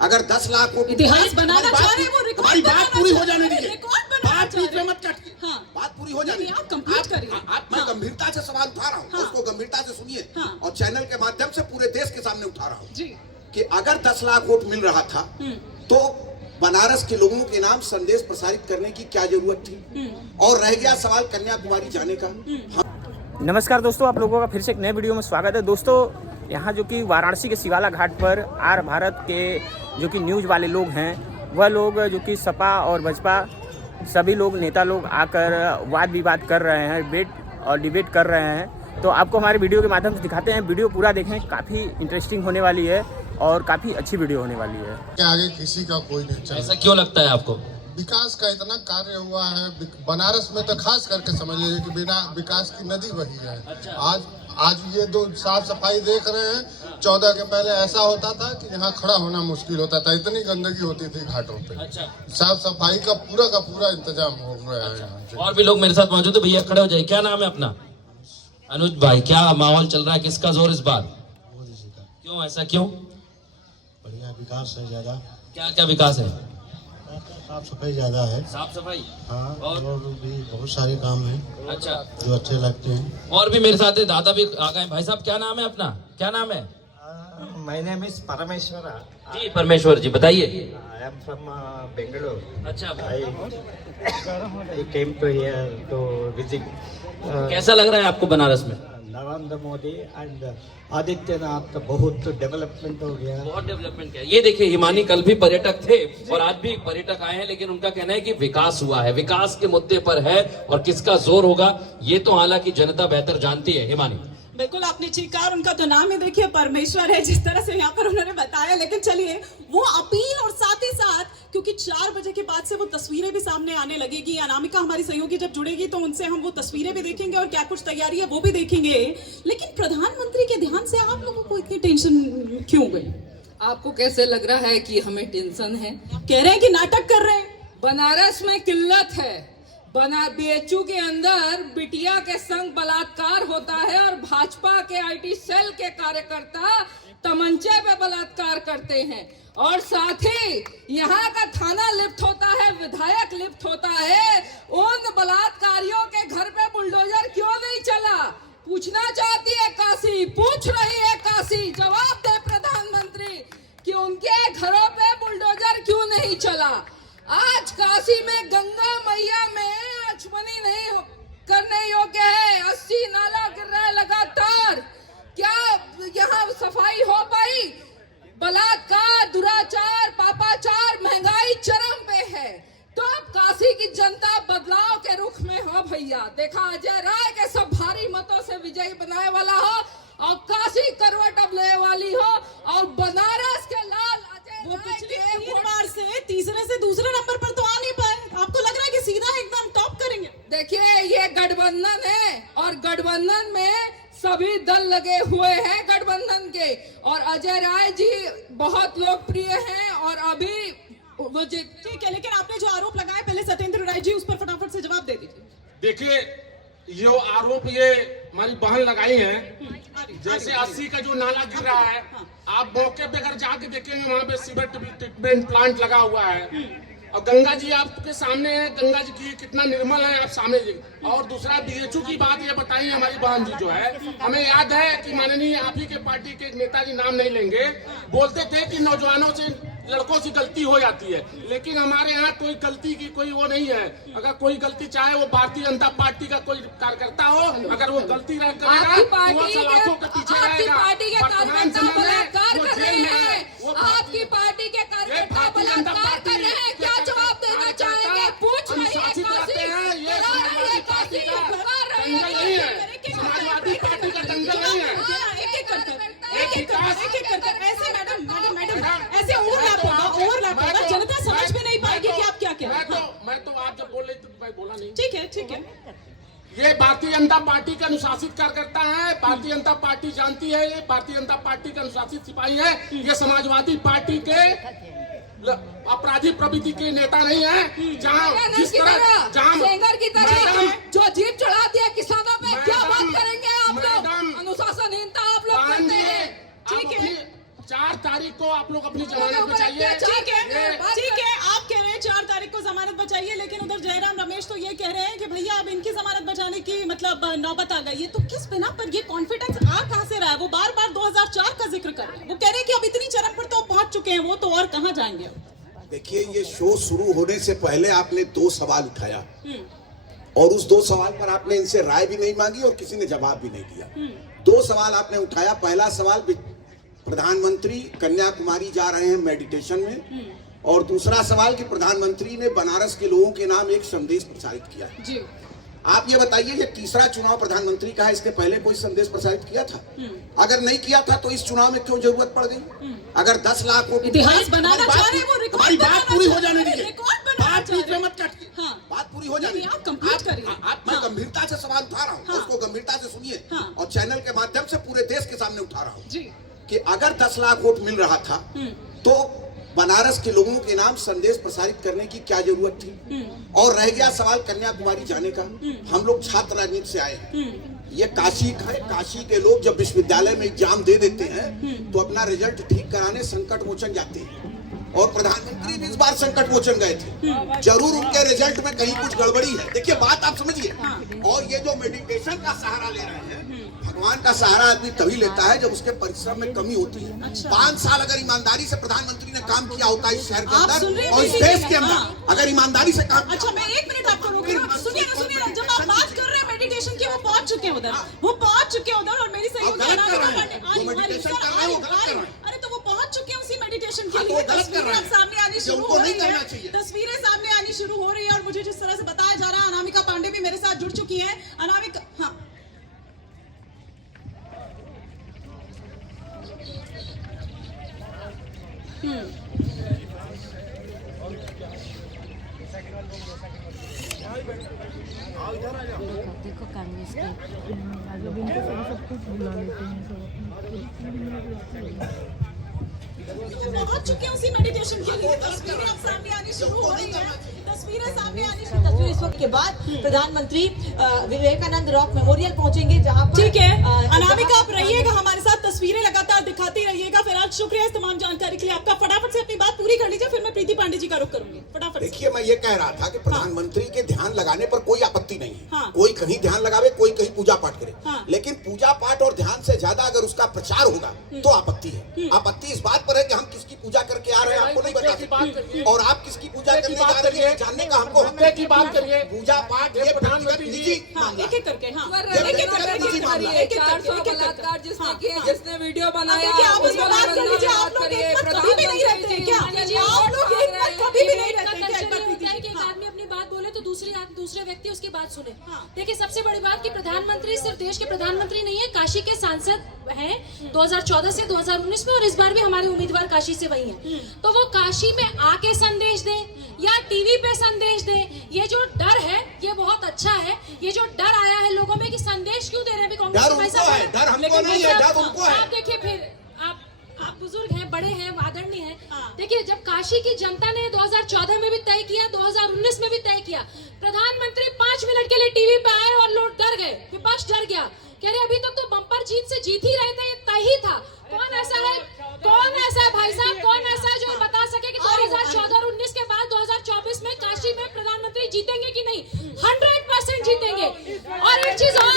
अगर 10 लाख वोट इतिहास बनाना चाह रहे हैं, वो रिकॉर्ड हमारी बात बनाना पूरी चाह हो रहे जाने हैं, दीजिए, रिकॉर्ड बनाना बात चाह बीच में रहे हैं। मत काटिए, हाँ। बात पूरी हो जाने नहीं, आप कंप्लीट करिए। मैं हाँ। गंभीरता से सवाल उठा रहा हूँ, हाँ। उसको गंभीरता से सुनिए हाँ। और चैनल के माध्यम से पूरे देश के सामने उठा रहा हूँ जी। कि अगर 10 लाख वोट मिल रहा था तो बनारस के लोगों के नाम संदेश प्रसारित करने की क्या जरूरत थी। और रह गया सवाल कन्याकुमारी जाने का। नमस्कार दोस्तों, आप लोगों का फिर से एक नए वीडियो में स्वागत है। दोस्तों, यहाँ जो कि वाराणसी के शिवाला घाट पर आर भारत के जो कि न्यूज़ वाले लोग हैं, वह लोग जो कि सपा और बसपा सभी लोग नेता लोग आकर वाद विवाद कर रहे हैं, डिबेट कर रहे हैं। तो आपको हमारे वीडियो के माध्यम से दिखाते हैं, वीडियो पूरा देखें, काफ़ी इंटरेस्टिंग होने वाली है और काफ़ी अच्छी वीडियो होने वाली है। आगे किसी का कोई नहीं चल। ऐसा क्यों लगता है आपको? विकास का इतना कार्य हुआ है बनारस में, तो खास करके समझ लीजिए कि बिना विकास की नदी वही है। अच्छा। आज ये दो साफ सफाई देख रहे हैं। 14 के पहले ऐसा होता था कि यहाँ खड़ा होना मुश्किल होता था, इतनी गंदगी होती थी घाटों पे। अच्छा। साफ सफाई का पूरा इंतजाम हो गया है यहाँ पे। और भी लोग मेरे साथ मौजूद है, भैया खड़े हो जाइए। क्या नाम है अपना? अनुज भाई, क्या माहौल चल रहा है, किसका जोर इस बार? क्यों, ऐसा क्यों? बढ़िया विकास है ज्यादा। क्या क्या विकास है? साफ सफाई ज्यादा है। साफ सफाई। हाँ, और भी बहुत सारे काम हैं अच्छा, जो अच्छे लगते हैं। और भी मेरे साथ है, दादा भी आ गए। भाई साहब, क्या नाम है अपना? क्या नाम है? My name is Parameshwara. जी परमेश्वर जी, बताइए। I am from Bangalore. अच्छा, I came to here to visit कैसा लग रहा है आपको बनारस में? नरेंद्र मोदी एंड आदित्यनाथ। बहुत डेवलपमेंट हो गया। बहुत डेवलपमेंट किया। ये देखिए, हिमानी कल भी पर्यटक थे और आज भी पर्यटक आए हैं, लेकिन उनका कहना है कि विकास हुआ है, विकास के मुद्दे पर है और किसका जोर होगा ये तो हालांकि जनता बेहतर जानती है। हिमानी, बिल्कुल आपने ठीक कहा, उनका तो नाम ही देखिए परमेश्वर है, जिस तरह से यहाँ पर उन्होंने बताया। लेकिन चलिए, वो अपील और साथ ही साथ, क्योंकि 4 बजे के बाद से वो तस्वीरें भी सामने आने लगेगी। अनामिका हमारी सहयोगी जब जुड़ेगी तो उनसे हम वो तस्वीरें भी देखेंगे और क्या कुछ तैयारी है वो भी देखेंगे। लेकिन प्रधानमंत्री के ध्यान से आप लोगों को इतनी टेंशन क्यों गई? आपको कैसे लग रहा है कि हमें टेंशन है? कह रहे हैं कि नाटक कर रहे हैं। बनारस में किल्लत है। बीएचयू के अंदर बिटिया के संग बलात्कार होता है और भाजपा के आईटी सेल के कार्यकर्ता तमंचे पे बलात्कार करते हैं और साथ ही यहाँ का थाना लिफ्ट होता है, विधायक लिफ्ट होता है। उन बलात्कारियों के घर पे बुलडोजर क्यों नहीं चला? पूछना चाहती है काशी, पूछ रही है काशी। जवाब दे प्रधानमंत्री कि उनके घरों पे बुलडोजर क्यों नहीं चला। आज काशी में गंगा मैया में अचमनी नहीं करने योग्य है। 80 नाला गिर रहा है लगातार। क्या यहाँ सफाई हो पाई? बलात्कार, दुराचार, पापाचार, महंगाई चरम पे है। तो अब काशी की जनता बदलाव के रुख में हो भैया। देखा अजय राय के सब भारी मतों से विजयी बनाने वाला हो और काशी करवट अब लेने वाली हो और बनारस के लाल वो पिछले 3 बार से तीसरे से दूसरे नंबर पर तो आ नहीं पाए। आपको लग रहा है कि सीधा एकदम टॉप करेंगे? देखिए, ये गठबंधन है और गठबंधन में सभी दल लगे हुए हैं गठबंधन के। और अजय राय जी बहुत लोकप्रिय हैं और अभी वो ठीक है, लेकिन आपने जो आरोप लगाए पहले सत्येंद्र राय जी, उस पर फटाफट से जवाब दे दीजिए। देखिए, ये आरोप ये हमारी बहन लगाई है, जैसे 80 का जो नाला गिर रहा है, आप मौके पे अगर जाके देखेंगे वहाँ पे सीवर ट्रीटमेंट प्लांट लगा हुआ है और गंगा जी आपके सामने है। गंगा जी की कितना निर्मल है आप सामने जी। और दूसरा बीएचयू की बात ये बताई हमारी बहन जी जो है, हमें याद है कि माननीय आप ही के पार्टी के नेताजी, नाम नहीं लेंगे, बोलते थे कि नौजवानों से, लड़कों से गलती हो जाती है, लेकिन हमारे यहाँ कोई गलती की कोई वो नहीं है। अगर कोई गलती चाहे वो भारतीय जनता पार्टी का कोई कार्यकर्ता हो, अगर वो गलती करेगा तो वो सलाखों के पीछे रहेगा। वर्तमान समय में वो जेल में है। आपकी पार्टी के कार्यकर्ता बलात्कार कर रहे हैं, क्या जवाब देना चाहेंगे? पूछ रही है काशी। ये समाजवादी पार्टी का दंगल नहीं है, समाजवादी पार्टी का दंगल नहीं है। एक एक कर ऐसे मैडम ऐसे ओवरलैप होगा, जनता समझ में नहीं पाएगी कि आप क्या कह रहे हैं। मैं तो आप जब बोल रही थी मैं बोला नहीं। ठीक है। ये भारतीय जनता पार्टी के अनुशासित कार्यकर्ता है। भारतीय जनता पार्टी जानती है, ये भारतीय जनता पार्टी के अनुशासित सिपाही है। ये समाजवादी पार्टी के अपराधी प्रवृत्ति के नेता नहीं है। जहाँ जिस तरह सेंगर की तरह जो जीप चढ़ा दिया किसानों पे, क्या बात करेंगे आप लोग? अनुशासनहीनता आप लोग करते हैं। ठीक है, 4 तारीख को आप लोग अपनी जमानत बचाइए। ठीक है, आप कह रहे हैं 4 तारीख को जमानत बचाइए, लेकिन उधर जयराम रमेश तो ये कह रहे हैं कि भैया अब इनकी जमानत बचाने की मतलब नौबत आ गई है। तो किस बिना पर ये कॉन्फिडेंस आ कहां से रहा है? वो बार बार 2004 का जिक्र कर रहे हैं। वो कह रहे हैं कि अब इतनी चरम पर तो पहुंच चुके हैं वो, तो और कहां जाएंगे? देखिए, ये शो शुरू होने से पहले आपने 2 सवाल उठाया और उस 2 सवाल पर आपने इनसे राय भी नहीं मांगी और किसी ने जवाब भी नहीं दिया। 2 सवाल आपने उठाया। पहला सवाल, प्रधानमंत्री कन्याकुमारी जा रहे हैं मेडिटेशन में, और दूसरा सवाल कि प्रधानमंत्री ने बनारस के लोगों के नाम एक संदेश प्रसारित किया जी। आप ये बताइए, ये तीसरा चुनाव प्रधानमंत्री का है, इसके पहले कोई संदेश प्रसारित किया था? अगर नहीं किया था तो इस चुनाव में क्यों जरूरत पड़ गई? अगर 10 लाख वोट, इतिहास बनाना चाह रहे हैं वो, रिकॉर्ड हमारी बात पूरी हो जाने दीजिए, रिकॉर्ड बनाना चाह रहे हैं। मत काटिए, बात पूरी हो जाने, आप कंप्लीट करिए। मैं गंभीरता से सवाल उठा रहा हूँ, उसको गंभीरता से सुनिए और चैनल के माध्यम से पूरे देश के सामने उठा रहा हूँ कि अगर 10 लाख वोट मिल रहा था तो बनारस के लोगों के नाम संदेश प्रसारित करने की क्या जरूरत थी? और रह गया सवाल कन्याकुमारी जाने का, हम लोग छात्र राजनीति से आए हैं। ये काशी का है, काशी के लोग जब विश्वविद्यालय में एग्जाम दे देते हैं तो अपना रिजल्ट ठीक कराने संकट मोचन जाते हैं, और प्रधानमंत्री भी इस बार संकट मोचन गए थे। जरूर उनके रिजल्ट में कहीं कुछ गड़बड़ी है, देखिए बात आप समझिए। और ये जो मेडिटेशन का सहारा ले रहे हैं, भगवान का सहारा आदमी तभी लेता है जब उसके परिश्रम में कमी होती है। 5 साल अगर ईमानदारी से प्रधानमंत्री ने काम किया होता है इस शहर के अंदर और इस देश के अंदर, अगर ईमानदारी से काम। अच्छा, मैं 1 मिनट आपको रोक रही हूं। सुनिए, जब आप बात कर रहे हैं मेडिटेशन की, वो पहुंच चुके हैं उधर, वो पहुंच चुके हैं उधर, और मेरी सहयोगी अरे तो वो पहुंच चुके हैं उसी मेडिटेशन के लिए। तस्वीरें सामने आनी शुरू हो रही है, तस्वीरें सामने आनी शुरू हो रही है, और मुझे जिस तरह से बताया जा रहा है, अनामिका पांडे भी मेरे साथ जुड़ चुकी है। अनामिका, हाँ देखो कांग्रेस के सब कुछ बुला लेते हैं पहुंच चुके हैं उसी मेडिटेशन के लिए। तस्वीरें अब सामने आनी शुरू हो रही है, तस्वीरें सामने आनी शुरू। तस्वीर इस वक्त के बाद प्रधानमंत्री विवेकानंद रॉक मेमोरियल पहुंचेंगे, जहां पर ठीक है। अनामिका, आप रहिएगा हमारे साथ, तस्वीरें लगातार दिखाती रहिएगा। फिलहाल शुक्रिया इस तमाम जानकारी के लिए आपका। फटाफट से अपनी बात पूरी कर लीजिए, फिर मैं प्रीति पांडे जी का रुख करूंगी। फटाफट। देखिए, मैं ये कह रहा था कि प्रधानमंत्री के ध्यान लगाने पर कोई आपत्ति नहीं है। कोई कहीं ध्यान लगावे, कोई कहीं पूजा पाठ करे, लेकिन पूजा पाठ और ध्यान से ज्यादा अगर उसका प्रचार होगा तो आपत्ति है। आपत्ति इस बात पर है कि हम किसकी पूजा करके आ रहे हैं आपको नहीं बता सकते, और आप किसकी पूजा करने जा रहे हैं जानने का हमको हक की बात करिए। पूजा पाठ ये प्रधानमंत्री निजी एक एक करके 400 बलात्कार जिसने किए, जिसने वीडियो बनाया, आप उसमें बात कर लीजिए। आप लोग एक पल कभी भी नहीं रहते हैं क्या? आप लोग एक पल कभी भी नहीं रहते हैं क्या? एक आदमी अपनी बात बोले तो दूसरे व्यक्ति उसकी बात सुने। देखिए, सबसे बड़ी बात कि प्रधानमंत्री सिर्फ देश के प्रधानमंत्री नहीं है, काशी के सांसद हैं 2014 से 2019 में, और इस बार भी हमारे उम्मीदवार काशी से वही हैं। तो वो काशी में आके संदेश दें या टीवी पे संदेश दें, ये जो डर है ये बहुत अच्छा है। ये जो डर आया है लोगों में कि संदेश क्यों दे रहे हैं कांग्रेस के पैसा, डर हमको नहीं है, डर उनको है। आप देखिए, फिर आप बुजुर्ग हैं, बड़े हैं, आदरणीय हैं। देखिए, जब काशी की जनता ने 2014 में भी तय किया, 2019 में भी तय किया, प्रधानमंत्री 5 मिनट के लिए टीवी पे आए और लोग डर गए, विपक्ष डर गया, कह रहे अभी तक तो बम्पर जीत से जीत ही रहे थे, ये तय ही था। कौन ऐसा है भाई साहब, कौन ऐसा है जो बता सके कि 2014 और 19 के बाद 2024 में काशी में प्रधानमंत्री जीतेंगे कि नहीं? 100% जीतेंगे। और एक चीज और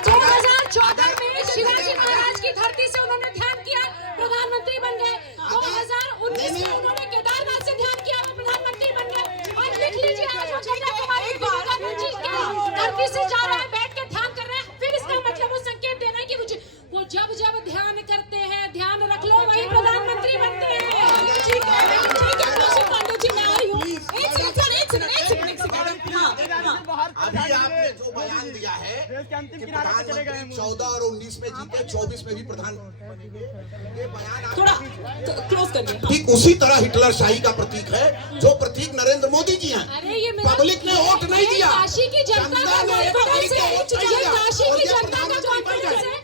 2014 में शिवाजी महाराज की धरती से उन्होंने ध्यान किया, प्रधानमंत्री बन गए। 2019 में उन्होंने केदारनाथ से ध्यान किया, वो प्रधानमंत्री बन गए। और लिख लीजिए, आज वो कन्याकुमारी धरती से जा रहे हैं, बैठ के ध्यान कर रहे हैं, फिर इसका मतलब वो संकेत देना है कि वो जब ध्यान करते हैं, ध्यान रख लो, वही प्रधानमंत्री बनते हैं। ठीक है, पांडे जी, मैं आ रही हूँ। एक सेकंड। अभी आपने जो बयान दिया है कि प्रधानमंत्री 14 और 19 में जीते, 24 में भी प्रधान, ये बयान थोड़ा क्लोज करिए। ठीक उसी तरह हिटलर शाही का प्रतीक है, जो प्रतीक नरेंद्र मोदी जी हैं। पब्लिक ने वोट नहीं दिया, काशी की जनता का कॉन्फिडेंस है, ये काशी की जनता का कॉन्फिडेंस है,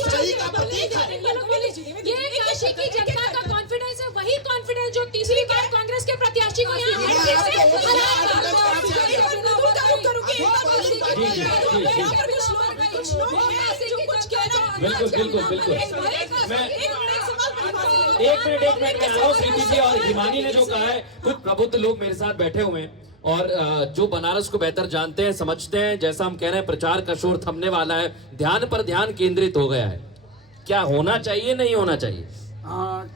शाही का प्रतीक है। ये काशी की जनता का कॉन्फिडेंस है, वही कॉन्फिडेंस जो तीसरी बार कांग्रेस के प्रत्याशी को यहाँ बिल्कुल बिल्कुल मैं एक मिनट में आ रहा हूँ प्रीति जी। और हिमानी ने जो कहा है, कुछ प्रबुद्ध लोग मेरे साथ बैठे हुए हैं और जो बनारस को बेहतर जानते हैं, समझते हैं, जैसा हम कह रहे हैं प्रचार का शोर थमने वाला है, ध्यान पर ध्यान केंद्रित हो गया है। क्या होना चाहिए, नहीं होना चाहिए?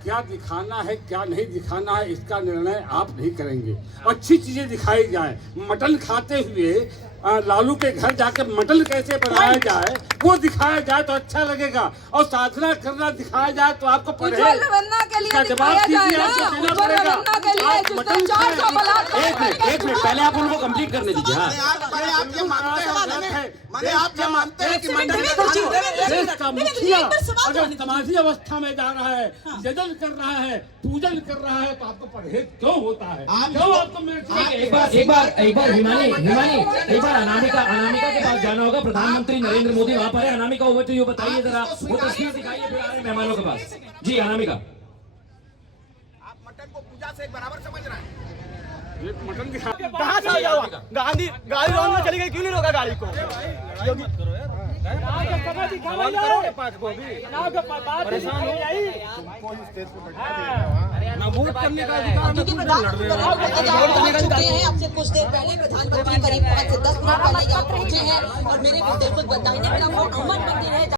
क्या दिखाना है क्या नहीं दिखाना है इसका निर्णय आप नहीं करेंगे। अच्छी चीजें दिखाई जाए। मटन खाते हुए लालू के घर जाकर मटन कैसे बनाया जाए वो दिखाया जाए तो अच्छा लगेगा, और साधना करना दिखाया जाए तो आपको उज्ज्वल बनना के लिए दिखाया जाए ना, उज्ज्वल बनना के लिए जिसने 400 बलात्कार एक मिनट पहले आप उनको कंप्लीट करने दीजिए। हाँ, देश का मुखिया अगर समाधि अवस्था में जा रहा है, यजन कर रहा है, पूजन कर रहा है, तो आपको परहेज क्यों होता है? क्यों आपको एक बार हिमानी एक बार अनामिका के पास जाना होगा। प्रधानमंत्री नरेंद्र मोदी वहां पर है। अनामिका ओवर टू यू, बताइए जरा, वो तस्वीर दिखाइए, फिर आ रहे हैं मेहमानों के पास। जी अनामिका, आप मटन को पूजा से बराबर समझ रहे हैं? मटन दिखा कहाँ से आया हुआ? गाड़ी रॉन्ग में चली गई, क्यों नहीं रोका गाड़ी को? आपसे कुछ देर पहले प्रधानमंत्री करीब 5 से 10 मिनट पहले यहाँ पहुंचे हैं और मेरे बिल्कुल बताने वाला वो अमन मंदिर है।